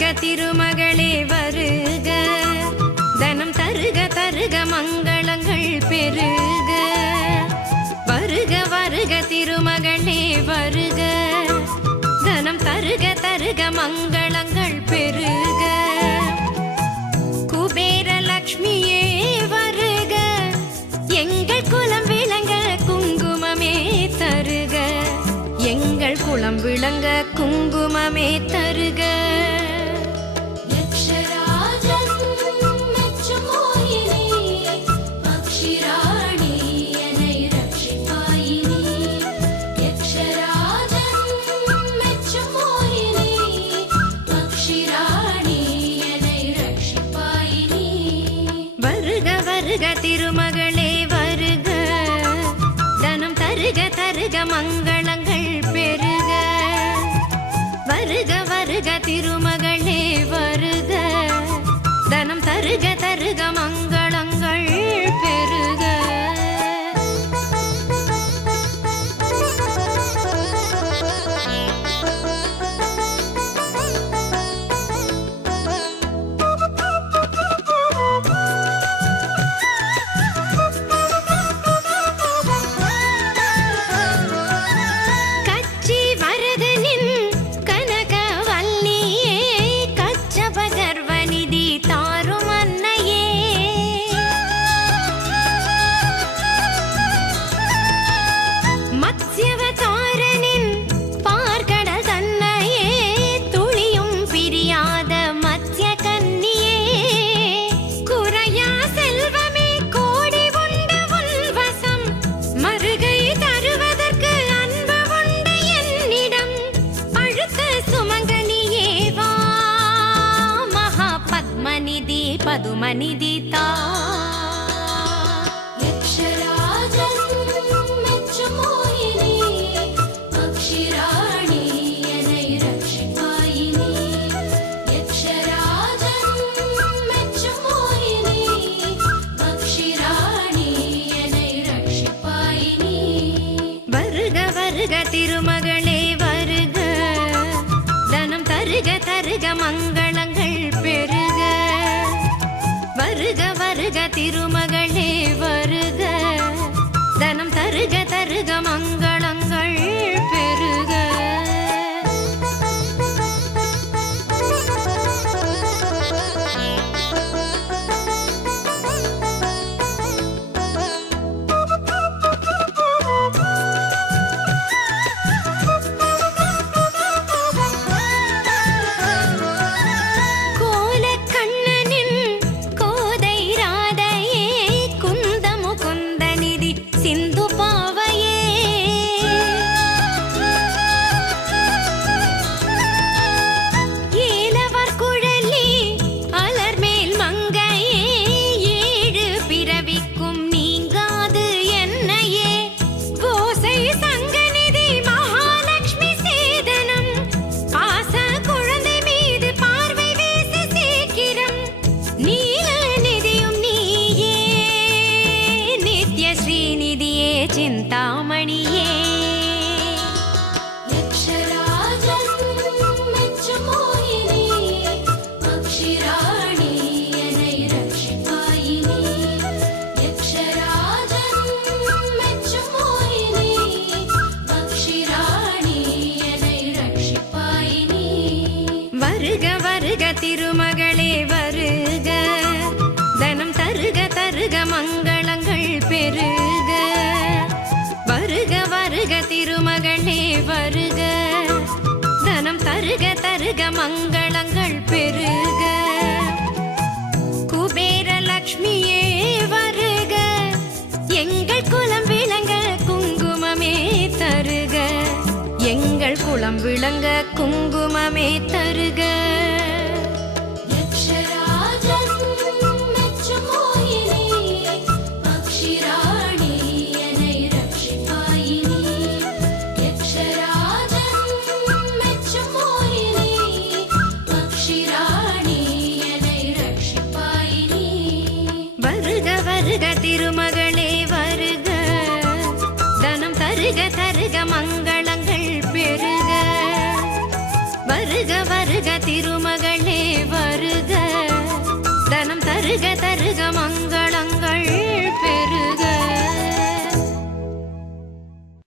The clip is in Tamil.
வருக திருமகளே வருக, தனம் தருக தருக மங்களங்கள் பெருக. வருக வருக திருமகளே வருக, தனம் தருக தருக மங்களங்கள் பெருக. குபேர லக்ஷ்மியே வருக, எங்கள் குலம் விளங்க குங்குமமே தருக, எங்கள் குலம் விளங்க குங்குமமே தருக. வருக திருமகளே வருக, தனம் தருக தருக மங்களங்கள் பெருக. வருக வருக திருமகளே வருக, தனம் தருக தருக மங்களங்கள் பெருக. பதுமநிதி தா திருமகளே வருக, தனம் தருக தருக மங்களங்கள் பெருக. வருக வருக திருமகளே வருக, தனம் தருக தருக மங்களங்கள் பெருக. சிந்தாமணியே வருக வருக திருமகளே வருக, தனம் தருக தருக மங்களங்கள் பெருக. வருக வருக திருமகளே வருக, தனம் தருக தருக மங்களங்கள் பெருக. குபேர லக்ஷ்மியே வருக, எங்கள் குலம் விளங்க குங்குமமே தருக, எங்கள் குலம் விளங்க குங்குமமே தருக. வருக திருமகளே வருக, தனம் தருக தருக மங்களங்கள் பெருக. வருக வருக வருக திருமகளே வருக தனம் தருக